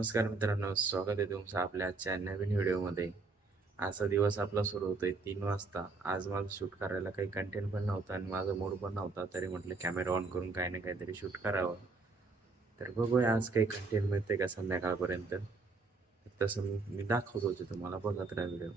नमस्कार मित्रांनो, स्वागत आहे तुमचं आपल्या आजच्या नवीन व्हिडिओमध्ये. आजचा दिवस आपला सुरू होतोय 3 वाजता. आज मला शूट करायला काही कंटेंट पण नव्हता आणि माझा मूड पण नव्हता, तरी म्हटलं कॅमेरा ऑन करून काही ना काहीतरी शूट करावं. तर बघूया आज काही कंटेंट मिळते का संध्याकाळपर्यंत. तर तसं मी दाखवत होते तुम्हाला, बघत राहा व्हिडिओ.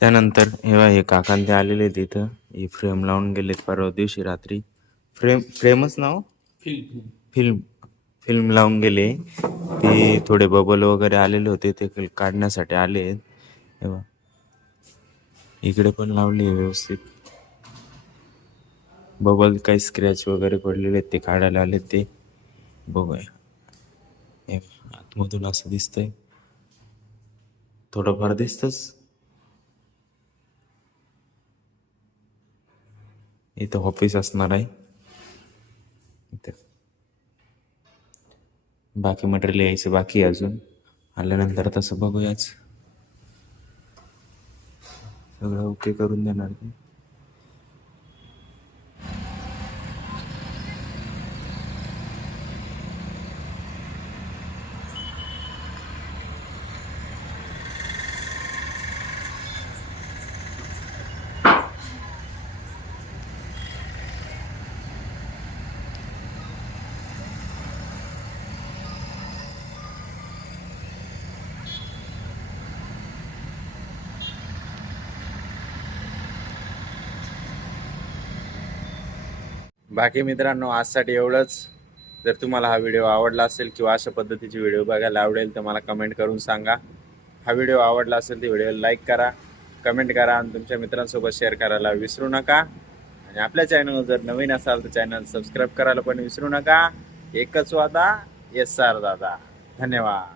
त्यानंतर हे काकांते ते आलेले तिथं. ही फ्रेम लावून गेलेत परवा दिवशी रात्री. फ्रेमच नाव फिल्म फिल्म लावून गेले. ते थोडे बबल वगैरे आलेले होते, ते काढण्यासाठी आले. इकडे पण लावली व्यवस्थित. बबल काही स्क्रॅच वगैरे पडलेले ते काढायला आले. ते बघूया, आतमधून असं दिसतंय, थोडंफार दिसतच. इथं ऑफिस असणार आहे. इथं बाकी मटेरियल यायचं बाकी अजून. आल्यानंतर तसं बघूयाच, सगळं ओके करून देणार ते. बाकी मित्रांनो, आजसाठी एवढंच. जर तुम्हाला हा व्हिडिओ आवडला असेल किंवा अशा पद्धतीचे व्हिडिओ बघायला आवडेल तर मला कमेंट करून सांगा. हा व्हिडिओ आवडला असेल तर व्हिडिओला लाईक करा, कमेंट करा आणि तुमच्या मित्रांसोबत शेअर करायला विसरू नका. आणि आपल्या चॅनलवर जर नवीन असाल तर चॅनल सबस्क्राईब करायला पण विसरू नका. एकच वादा, SR दादा. धन्यवाद.